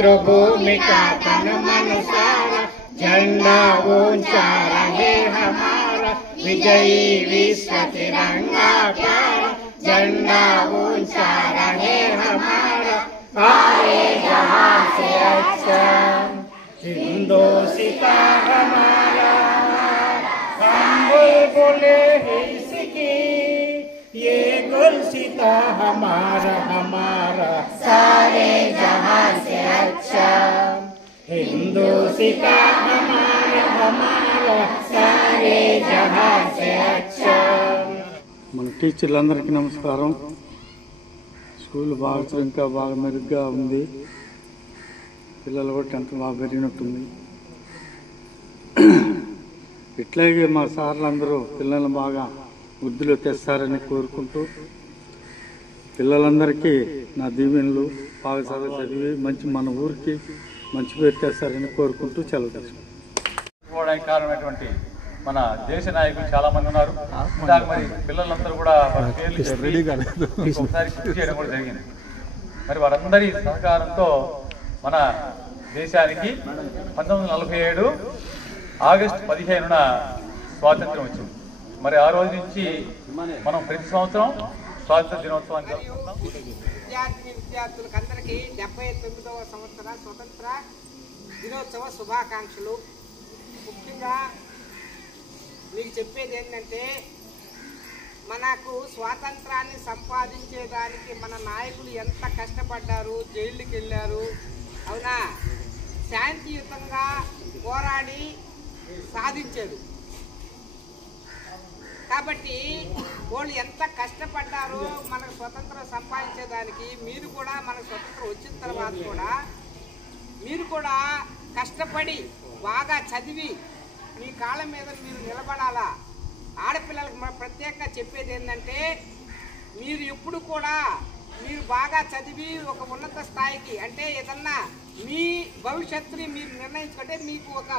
मातृभूमि का तन मन सारा झंडा ऊंचा रहे हमारा, विजयी विश्व तिरंगा प्यारा, झंडा ऊंचा रहे हमारा, आए जहां से अच्छा हिंदोसिता हमारा, हम बुलबुले इसकी ये गुलसिता हमारा, हमारा सारे जहां से अच्छा हिंदोसिता हमारा, हमारा सारे जहां से अच्छा। మన టీచర్లందరికీ నమస్కారం. స్కూల్ ఇంకా బాగా మెరుగ్గా ఉంది. పిల్లలు కూడా 10th బాగా పెరిగినట్టుంది. ఇట్లాగే మా సార్లందరూ పిల్లల్ని బాగా వృద్ధిలో తెస్తారని కోరుకుంటూ, పిల్లలందరికీ నా దీవెనలు, బాగా చదివి మంచి మన ఊరికి మంచి పేరు తెస్తారని కోరుకుంటూ సెలవు తీసుకుంటాం. కారణమైనటువంటి మన దేశ నాయకులు చాలా మంది ఉన్నారు. ఇందాక మరి పిల్లలందరూ కూడా ఒకసారి కృషి చేయడం కూడా జరిగింది. మరి వారందరి సహకారంతో మన దేశానికి 1947 ఆగస్టు 15న స్వాతంత్ర్యం వచ్చింది. మరి ఆ రోజు నుంచి మనం ప్రతి సంవత్సరం స్వాతంత్ర దినోత్సవాన్ని జరుపుకుంటాం. విద్యార్థులకు అందరికీ 79వ సంవత్సర స్వతంత్ర దినోత్సవ శుభాకాంక్షలు. ముఖ్యంగా మీకు చెప్పేది ఏంటంటే, మనకు స్వాతంత్రాన్ని సంపాదించేదానికి మన నాయకులు ఎంత కష్టపడ్డారు, జైళ్ళకి వెళ్ళారు, అవునా, శాంతియుతంగా పోరాడి సాధించారు. కాబట్టి వాళ్ళు ఎంత కష్టపడ్డారో మనకు స్వతంత్రం సంపాదించేదానికి, మీరు కూడా మనకు స్వతంత్రం వచ్చిన తర్వాత కూడా మీరు కూడా కష్టపడి బాగా చదివి మీ కాళ్ళ మీద మీరు నిలబడాలా. ఆడపిల్లలకు ప్రత్యేకంగా చెప్పేది ఏంటంటే, మీరు ఎప్పుడు కూడా మీరు బాగా చదివి ఒక ఉన్నత స్థాయికి, అంటే ఏదన్నా మీ భవిష్యత్తుని మీరు నిర్ణయించుకుంటే, మీకు ఒక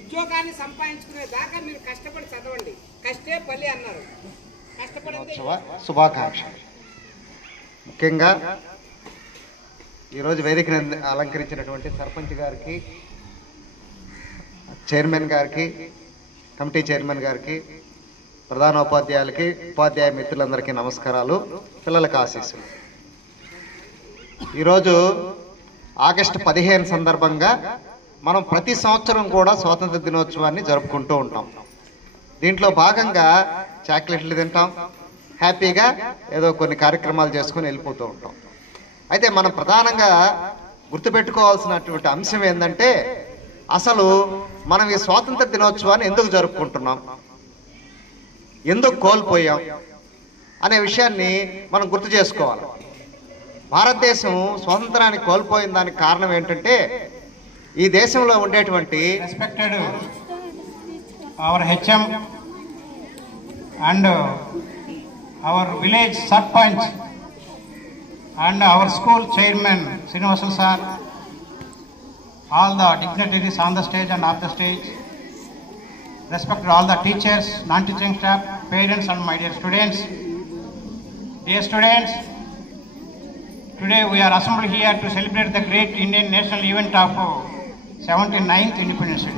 ఉద్యోగాన్ని సంపాదించుకునే దాకా మీరు కష్టపడి చదవండి. కష్టే బలి అన్నారు. కష్టపడి శుభాకాంక్షలు. ముఖ్యంగా ఈరోజు వేదికను అలంకరించినటువంటి సర్పంచ్ గారికి, చైర్మన్ గారికి, కమిటీ చైర్మన్ గారికి, ప్రధాన ఉపాధ్యాయులకి, ఉపాధ్యాయ మిత్రులందరికీ నమస్కారాలు, పిల్లలకు ఆశీస్సులు. ఈరోజు ఆగస్టు 15 సందర్భంగా మనం ప్రతి సంవత్సరం కూడా స్వాతంత్ర దినోత్సవాన్ని జరుపుకుంటూ ఉంటాం. దీంట్లో భాగంగా చాక్లెట్లు తింటాం, హ్యాపీగా ఏదో కొన్ని కార్యక్రమాలు చేసుకుని వెళ్ళిపోతూ ఉంటాం. అయితే మనం ప్రధానంగా గుర్తుపెట్టుకోవాల్సినటువంటి అంశం ఏంటంటే, అసలు మనం ఈ స్వాతంత్ర దినోత్సవాన్ని ఎందుకు జరుపుకుంటున్నాం, ఎందుకు కోల్పోయాం అనే విషయాన్ని మనం గుర్తు చేసుకోవాలి. భారతదేశం స్వాతంత్రాన్ని కోల్పోయిన దానికి కారణం ఏంటంటే, ఈ దేశంలో ఉండేటువంటి respected our HM and our village sarpanch and our school chairman Srinivasan sir, all the dignitaries on the stage and off the stage, respect all the teachers, non-teaching staff, parents and my dear students. Dear students, today we are assembled here to celebrate the great Indian national event of 79th Independence Day.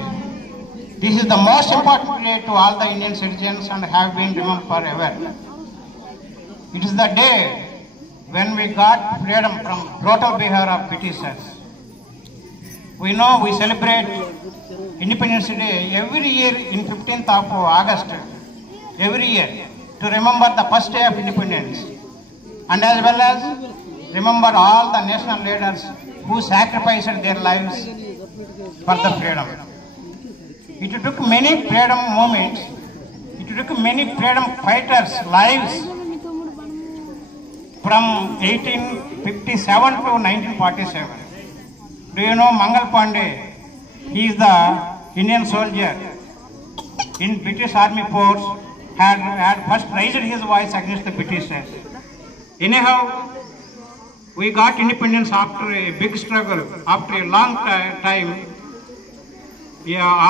This is the most important day to all the Indian citizens and have been remembered forever. It is the day when we got freedom from brutal behavior of Britishers. We know we celebrate Independence Day every year in 15th of August, every year, to remember the first day of independence, and as well as remember all the national leaders who sacrificed their lives for the freedom. It took many freedom moments, it took many freedom fighters' lives from 1857 to 1947. Do you know Mangal Pandey? He is the Indian soldier in British Army force, had first raised his voice against the Britishers. Anyhow, we got independence after a big struggle, after a long time,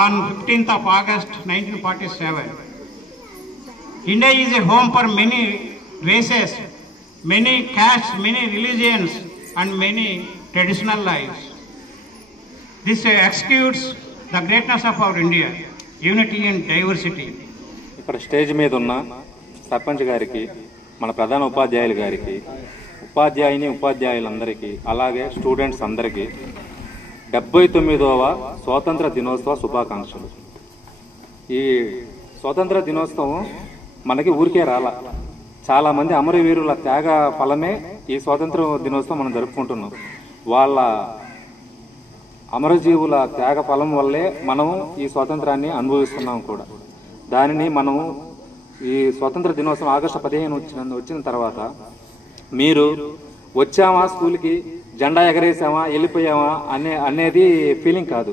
on 15th of August 1947. India is a home for many races, many castes, many religions and many traditional lives. This executes the greatness of our India, unity and diversity. ఇక్కడ stage మీద ఉన్న సర్పంచ్ గారికి, మన ప్రధాన ఉపాధ్యాయులు గారికి, ఉపాధ్యాయులందరికీ, అలాగే students అందరికీ 79వ స్వాతంత్ర దినోత్సవ శుభాకాంక్షలు. ఈ స్వాతంత్ర దినోత్సవం మనకి ఊరికే రాల, చాలామంది అమరవీరుల త్యాగ ఫలమే ఈ స్వాతంత్ర దినోత్సవం మనం జరుపుకుంటున్నాం. వాళ్ళ అమరజీవుల త్యాగ ఫలం వల్లే మనం ఈ స్వాతంత్రాన్ని అనుభవిస్తున్నాం కూడా. దానిని మనము ఈ స్వాతంత్ర దినోత్సవం ఆగస్టు 15 వచ్చిన తర్వాత మీరు వచ్చామా స్కూల్కి, జెండా ఎగరేసామా, వెళ్ళిపోయామా అనేది ఫీలింగ్ కాదు.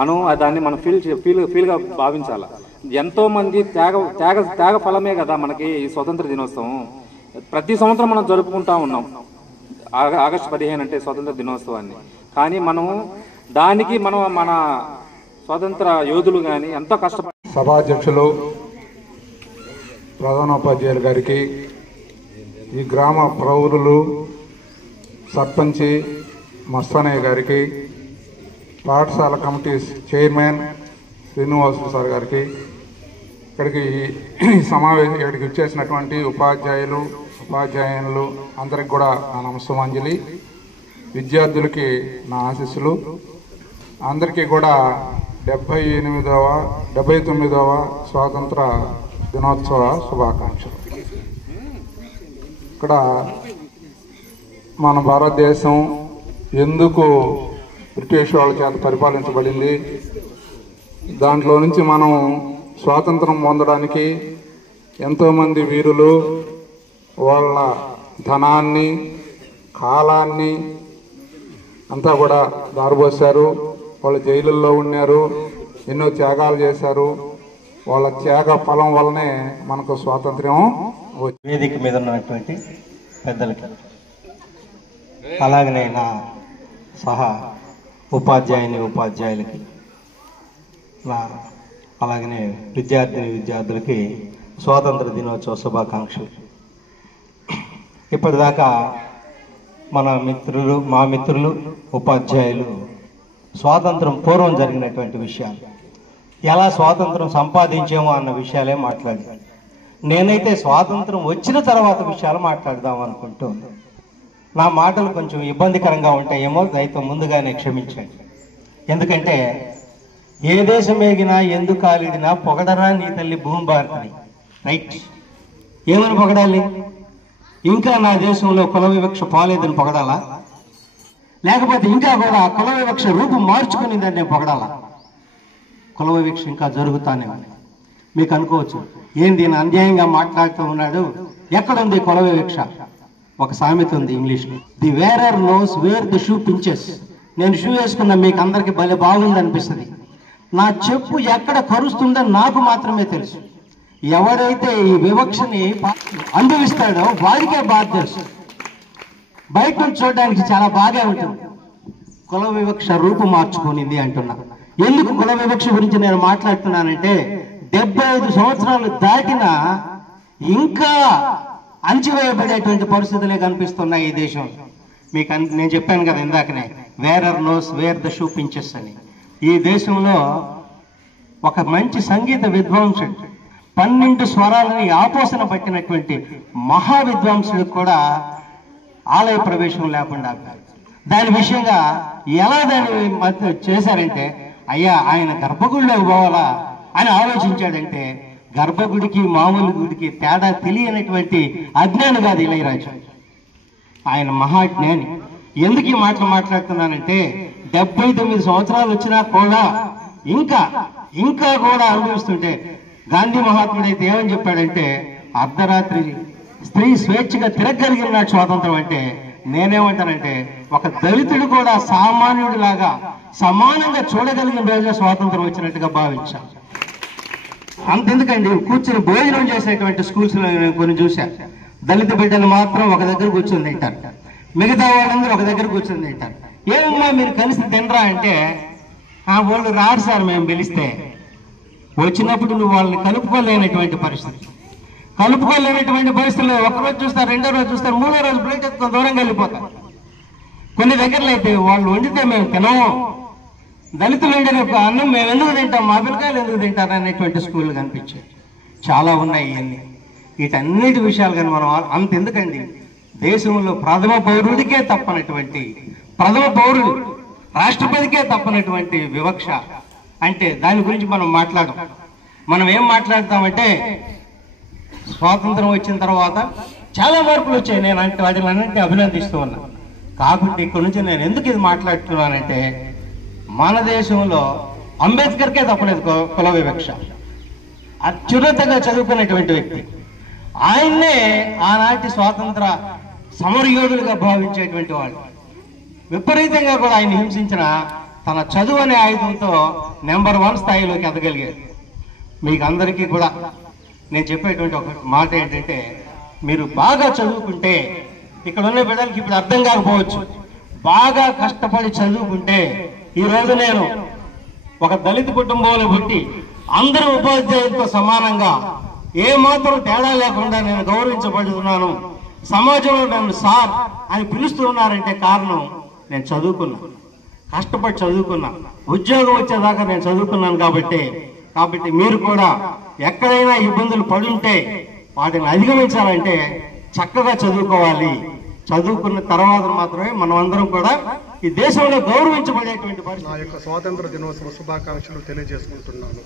మనం దాన్ని మనం ఫీల్గా భావించాలి. ఎంతో మంది త్యాగ ఫలమే కదా మనకి ఈ స్వతంత్ర దినోత్సవం. ప్రతి సంవత్సరం మనం జరుపుకుంటా ఉన్నాం ఆగస్టు 15 అంటే స్వతంత్ర దినోత్సవాన్ని. కానీ మనము దానికి మన స్వతంత్ర యోధులు కానీ ఎంతో కష్టపడి, సభాధ్యక్షులు ప్రధానోపాధ్యాయులు గారికి, ఈ గ్రామ ప్రౌరులు, సర్పంచి మస్తానయ్య గారికి, పాఠశాల కమిటీ చైర్మన్ శ్రీనివాసులు సార్ గారికి, ఇక్కడికి ఇక్కడికి వచ్చేసినటువంటి ఉపాధ్యాయులు అందరికి కూడా నా నమస్సుమాంజలి. విద్యార్థులకి నా ఆశీస్సులు. అందరికీ కూడా 79వ స్వాతంత్ర దినోత్సవ శుభాకాంక్షలు. ఇక్కడ మన భారతదేశం ఎందుకు బ్రిటిష్ వాళ్ళ చేత పరిపాలించబడింది, దాంట్లో నుంచి మనం స్వాతంత్రం పొందడానికి ఎంతోమంది వీరులు వాళ్ళ ధనాన్ని, కాలాన్ని అంతా కూడా దారిపోశారు. వాళ్ళు జైలుల్లో ఉన్నారు, ఎన్నో త్యాగాలు చేశారు. వాళ్ళ త్యాగ ఫలం వల్లనే మనకు స్వాతంత్ర్యం వేదిక మీద ఉన్నటువంటి పెద్దలకి, అలాగనే నా సహా ఉపాధ్యాయులకి, అలాగనే విద్యార్థులకి స్వాతంత్ర దినోత్సవ శుభాకాంక్షలు. ఇప్పటిదాకా మా మిత్రులు ఉపాధ్యాయులు స్వాతంత్రం పూర్వం జరిగినటువంటి విషయాలు, ఎలా స్వాతంత్రం సంపాదించామో అన్న విషయాలే మాట్లాడారు. నేనైతే స్వాతంత్రం వచ్చిన తర్వాత విషయాలు మాట్లాడదాం అనుకుంటూ, నా మాటలు కొంచెం ఇబ్బందికరంగా ఉంటాయేమో, దయతో ముందుగానే క్షమించండి. ఎందుకంటే ఏ దేశం ఏగినా ఎందుకు కాలిడినా పొగడరా నీ తల్లి భూమి భారతిని. రైట్, ఏమని పొగడాలి? ఇంకా నా దేశంలో కుల వివక్ష పోలేదని పొగడాలా? లేకపోతే ఇంకా కూడా కుల వివక్ష రూపం మార్చుకునిందని నేను పొగడాలా? కుల వివక్ష ఇంకా జరుగుతానే ఉంది. మీకు అనుకోవచ్చు, ఏంది ఈయన అన్యాయంగా మాట్లాడుతూ ఉన్నాడు, ఎక్కడుంది కుల వివక్ష? ఒక సామెత ఉంది ఇంగ్లీష్లో, the wearer knows where the shoe pinches. నేను షూ వేసుకున్నా మీకు అందరికి భలే బాగుంది అనిపిస్తుంది. నా చెప్పు ఎక్కడ కరుస్తుందని నాకు మాత్రమే తెలుసు. ఎవరైతే ఈ వివక్షని అనుభవిస్తాడో వాడికే బాధ తెలుసు. బయట నుంచి చూడడానికి చాలా బాగా ఉంటుంది. కుల వివక్ష రూపు మార్చుకునింది అంటున్నా. ఎందుకు కుల వివక్ష గురించి నేను మాట్లాడుతున్నానంటే, 75 సంవత్సరాలు దాటినా ఇంకా అణచివేయబడేటువంటి పరిస్థితులే కనిపిస్తున్నాయి ఈ దేశం. మీకు నేను చెప్పాను కదా ఇందాకనే, wearer knows where the shoe pinches అని. ఈ దేశంలో ఒక మంచి సంగీత విద్వాంసుడు 12 స్వరాలని ఆపోసన పట్టినటువంటి మహా విద్వాంసులకు కూడా ఆలయ ప్రవేశం లేకుండా దాని విషయంగా ఎలా దాన్ని చేశారంటే, అయ్యా ఆయన గర్భగుడిలోకి పోవాలా అని ఆలోచించాడంటే, గర్భగుడికి మామూలు గుడికి తేడా తెలియనటువంటి అజ్ఞాని కాదు ఇళయరాజు. ఆయన మహాజ్ఞాని. ఎందుకు ఈ మాటలు మాట్లాడుతున్నానంటే, 79 సంవత్సరాలు వచ్చినా కూడా ఇంకా కూడా అనుభవిస్తుంటే, గాంధీ మహాత్ముడైతే ఏమని చెప్పాడంటే, అర్ధరాత్రి స్త్రీ స్వేచ్ఛగా తిరగలిగిన స్వాతంత్రం అంటే, నేనేమంటానంటే ఒక దళితుడు కూడా సామాన్యుడిలాగా సమానంగా చూడగలిగిన రోజే స్వాతంత్రం వచ్చినట్టుగా భావించాను. అంతెందుకండి, కూర్చుని భోజనం చేసేటువంటి స్కూల్స్ నేను కొన్ని చూశాను. దళిత బిడ్డలు మాత్రం ఒక దగ్గర కూర్చొని తింటారు, మిగతా వాళ్ళందరూ ఒక దగ్గర కూర్చొని తింటారు. ఏమమ్మా మీరు కలిసి తినరా అంటే, వాళ్ళు రాడు సార్, మేము పిలిస్తే. వచ్చినప్పుడు నువ్వు వాళ్ళని కలుపుకోలేనటువంటి పరిస్థితుల్లో ఒకరోజు చూస్తారు, రెండో రోజు చూస్తారు, మూడో రోజు ప్లేట్ ఎత్తుకొని దూరంగా వెళ్ళిపోతారు. కొన్ని దగ్గరలో అయితే వాళ్ళు వండితే మేము తినము, దళితులు వండిన అన్నం మేము ఎందుకు తింటాం, మా పిల్లకాయలు ఎందుకు తింటారు అనేటువంటి స్కూళ్ళు కనిపించాయి. చాలా ఉన్నాయి ఇవన్నీ. వీటన్నిటి విషయాలు కానీ మనం అంత ఎందుకండి, దేశంలో ప్రథమ పౌరుడికే తప్పనటువంటి, ప్రథమ పౌరుడు రాష్ట్రపతికే తప్పనటువంటి వివక్ష అంటే దాని గురించి మనం మాట్లాడం. మనం ఏం మాట్లాడతామంటే స్వాతంత్రం వచ్చిన తర్వాత చాలా మార్పులు వచ్చాయి. నేను అంటే వాటిని అభినందిస్తూ ఉన్నా. కాకుంటే ఇక్కడ నుంచి నేను ఎందుకు ఇది మాట్లాడుతున్నానంటే, మన దేశంలో అంబేద్కర్కే తప్పలేదు కుల వివక్ష. అత్యున్నతంగా చదువుకున్నటువంటి వ్యక్తి, ఆయన్నే ఆనాటి స్వాతంత్ర సమరయోధులుగా భావించేటువంటి వాళ్ళు విపరీతంగా కూడా ఆయన హింసించిన తన చదువు అనే ఆయుధంతో నెంబర్ 1 స్థాయిలోకి ఎదగలిగారు. మీకు అందరికీ కూడా నేను చెప్పేటువంటి ఒక మాట ఏంటంటే, మీరు బాగా చదువుకుంటే, ఇక్కడ ఉన్న బిడ్డలకి ఇప్పుడు అర్థం కాకపోవచ్చు, బాగా కష్టపడి చదువుకుంటే, ఈరోజు నేను ఒక దళిత కుటుంబంలో పుట్టి అందరూ ఉపాధ్యాయులతో సమానంగా ఏ మాత్రం తేడా లేకుండా నేను గౌరవించబడుతున్నాను, సమాజంలో నన్ను సార్ అని పిలుస్తున్నారంటే కారణం నేను చదువుకున్నా, కష్టపడి చదువుకున్నా, ఉద్యోగం వచ్చేదాకా నేను చదువుకున్నాను. కాబట్టి మీరు కూడా ఎక్కడైనా ఇబ్బందులు పడుంటే వాటిని అధిగమించాలంటే చక్కగా చదువుకోవాలి. చదువుకున్న తర్వాత మాత్రమే మనం అందరం కూడా ఈ దేశంలో గౌరవించబడేటువంటి నా యొక్క స్వాతంత్ర దినోత్సవ శుభాకాంక్షలు తెలియజేసుకుంటున్నాను.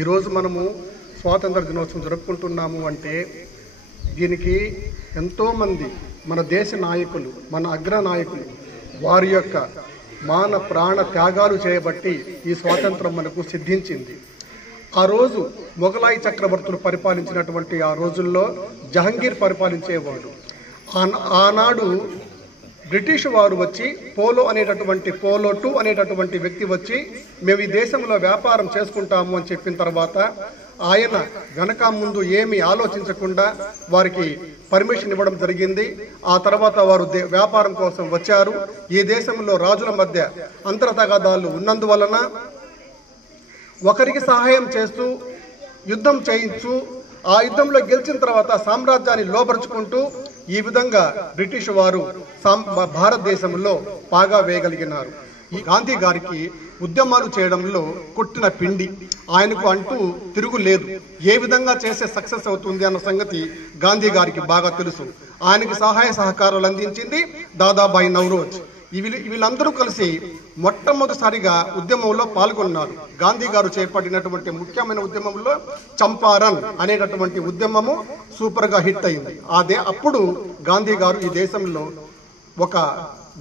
ఈరోజు మనము స్వాతంత్ర దినోత్సవం జరుపుకుంటున్నాము అంటే దీనికి ఎంతోమంది మన దేశ నాయకులు, మన అగ్రనాయకులు వారి యొక్క మాన ప్రాణ త్యాగాలు చేయబట్టి ఈ స్వాతంత్రం మనకు సిద్ధించింది. ఆ రోజు మొఘలాయి చక్రవర్తులు పరిపాలించినటువంటి ఆ రోజుల్లో జహంగీర్ పరిపాలించేవాడు. ఆనాడు బ్రిటిష్ వారు వచ్చి పోలో 2 అనేటటువంటి వ్యక్తి వచ్చి మేము ఈ దేశంలో వ్యాపారం చేసుకుంటాము అని చెప్పిన తర్వాత ఆయన వెనక ముందు ఏమీ ఆలోచించకుండా వారికి పర్మిషన్ ఇవ్వడం జరిగింది. ఆ తర్వాత వారు వ్యాపారం కోసం వచ్చారు. ఈ దేశంలో రాజుల మధ్య అంతర్తగాదాలు ఉన్నందువలన ఒకరికి సహాయం చేస్తూ యుద్ధం చేయించు, ఆ యుద్ధంలో గెలిచిన తర్వాత సామ్రాజ్యాన్ని లోపరుచుకుంటూ ఈ విధంగా బ్రిటిష్ వారు భారతదేశంలో పాగా వేయగలిగినారు. ఈ గాంధీ గారికి ఉద్యమాలు చేయడంలో కొట్టిన పిండి, ఆయనకు అంటూ తిరుగులేదు. ఏ విధంగా చేసే సక్సెస్ అవుతుంది అన్న సంగతి గాంధీ గారికి బాగా తెలుసు. ఆయనకి సహాయ సహకారాలు అందించింది దాదాబాయి నౌరోజ్. వీళ్ళందరూ కలిసి మొట్టమొదటిసారిగా ఉద్యమంలో పాల్గొన్నారు. గాంధీ గారు చేపట్టినటువంటి ముఖ్యమైన ఉద్యమంలో చంపారన్ అనేటటువంటి ఉద్యమము సూపర్గా హిట్ అయింది. అప్పుడు గాంధీ గారు ఈ దేశంలో ఒక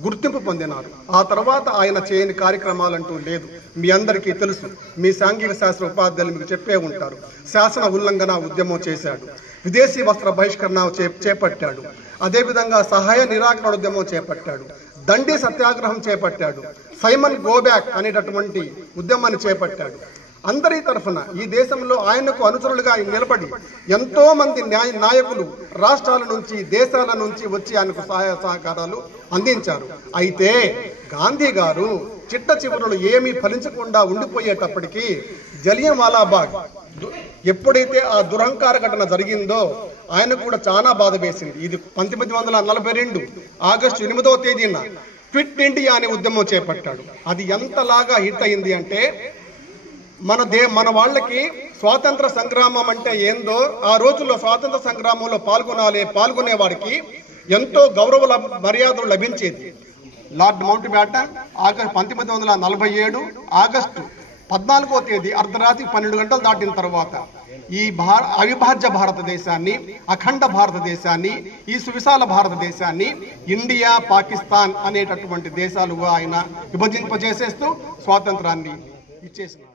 గుర్తింపు పొందినారు. ఆ తర్వాత ఆయన చేయని కార్యక్రమాలంటూ లేదు. మీ అందరికీ తెలుసు, మీ సాంఘిక శాస్త్ర ఉపాధ్యాయులు మీకు చెప్పే ఉంటారు. శాసన ఉల్లంఘన ఉద్యమం చేశాడు, విదేశీ వస్త్ర బహిష్కరణ చేపట్టాడు, అదేవిధంగా సహాయ నిరాకరణ ఉద్యమం చేపట్టాడు, దండి సత్యాగ్రహం చేపట్టాడు, సైమన్ గోబ్యాక్ అనేటటువంటి ఉద్యమాన్ని చేపట్టాడు. అందరి తరఫున ఈ దేశంలో ఆయనకు అనుచరులుగా నిలబడి ఎంతో మంది నాయకులు రాష్ట్రాల నుంచి, దేశాల నుంచి వచ్చి ఆయనకు సహాయ సహకారాలు అందించారు. అయితే గాంధీ గారు చిట్ట చివరలు ఏమీ ఫలించకుండా ఉండిపోయేటప్పటికీ జలియన్వాలాబాగ్ ఎప్పుడైతే ఆ దురహంకార ఘటన జరిగిందో ఆయన కూడా చాలా బాధ వేసింది. ఇది 1942 ఆగస్టు 8వ తేదీన క్విట్ ఇండియా అనే ఉద్యమం చేపట్టాడు. అది ఎంతలాగా హిట్ అయింది అంటే మన వాళ్ళకి స్వాతంత్ర సంగ్రామం అంటే ఏందో, ఆ రోజుల్లో స్వాతంత్ర సంగ్రామంలో పాల్గొనే వారికి ఎంతో గౌరవ మర్యాదలు లభించేది. లార్డ్ మౌంట్ బ్యాటన్ 1947 ఆగస్టు 14వ తేదీ అర్ధరాత్రి 12 గంటలు దాటిన తర్వాత ఈ అవిభాజ్య భారతదేశాన్ని, అఖండ భారతదేశాన్ని, ఈ సువిశాల భారతదేశాన్ని ఇండియా, పాకిస్తాన్ అనేటటువంటి దేశాలుగా ఆయన విభజింపజేసేస్తూ స్వాతంత్రాన్ని ఇచ్చేసినారు.